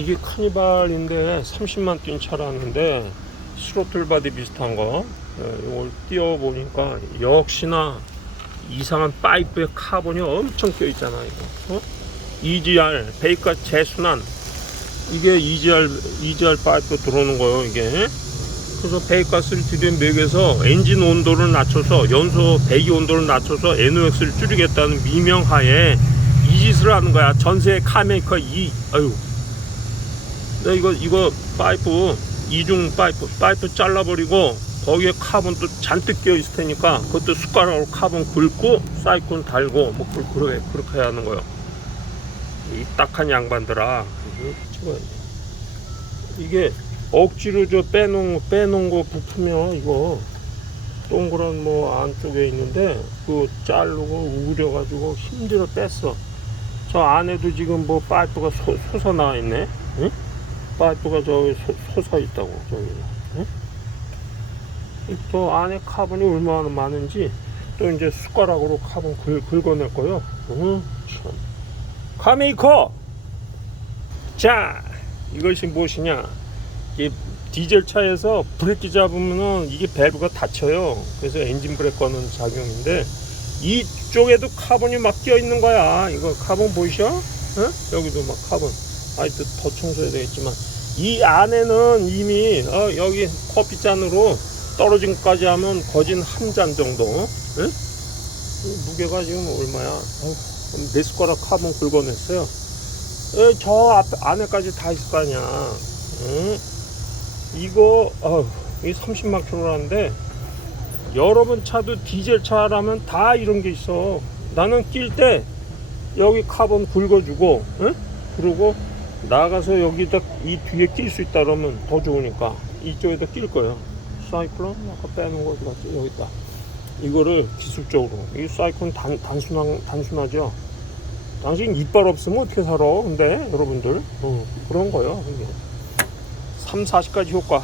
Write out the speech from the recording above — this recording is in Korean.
이게 카니발인데 30만 뛴 차라는데 스로틀 바디 비슷한 거. 예, 이걸 띄워 보니까 역시나 이상한 파이프에 카본이 엄청 껴 있잖아 이거. 어? EGR 베이카 재순환. 이게 EGR EGR 파이프 들어오는 거예요 이게. 그래서 배기가스를 들여 먹여서 엔진 온도를 낮춰서 연소 배기 온도를 낮춰서 NOx를 줄이겠다는 미명하에 이 짓을 하는 거야. 전세 카메이커 이. 아유 나 이거 이거 파이프 이중 파이프 파이프 잘라버리고 거기에 카본도 잔뜩 끼어 있을 테니까 그것도 숟가락으로 카본 긁고 사이콘 달고 뭐 그- 그렇게 그렇게 해야 하는 거예요 이 딱한 양반들아 찍어야 돼. 이게 억지로 저 빼놓은 빼놓은 거 부품이야 이거 동그란 뭐 안쪽에 있는데 그 자르고 우려가지고 힘들어 뺐어 저 안에도 지금 뭐 파이프가 솟- 솟아 나와 있네 응? 파이프가 저기 솟- 솟아 있다고 저기 응? 이저 안에 카본이 얼마나 많은지 또 이제 숟가락으로 카본 긁, 긁어낼 거요 응? 참. 카메이커 자 이것이 무엇이냐 이 디젤 차에서 브레이크 잡으면은 이게 밸브가 닫혀요. 그래서 엔진 브레이크 거는 작용인데 이쪽에도 카본이 막 끼어 있는 거야. 이거 카본 보이셔? 어? 여기도 막 카본. 아이또 더 청소해야 되겠지만 이 안에는 이미 어, 여기 커피 잔으로 떨어진 것까지 하면 거진 한 잔 정도. 예? 이 무게가 지금 얼마야? 어휴, 몇 숟가락 카본 긁어냈어요. 에, 저 앞, 안에까지 다 있을 거 아니야. 응? 이거, 어, 이 30만 킬로라는데, 여러분 차도 디젤 차라면 다 이런 게 있어. 나는 낄 때, 여기 카본 긁어주고, 응? 그리고 나가서 여기다 이 뒤에 낄 수 있다 그러면 더 좋으니까 이쪽에다 낄 거예요. 사이클론 아까 빼놓은 거 어디 갔지? 여기 있다. 이거를 기술적으로 이 사이클은 단, 단순한 단순하죠. 당신 이빨 없으면 어떻게 살아? 근데 여러분들 어, 그런 거요. 이게 3, 40가지 효과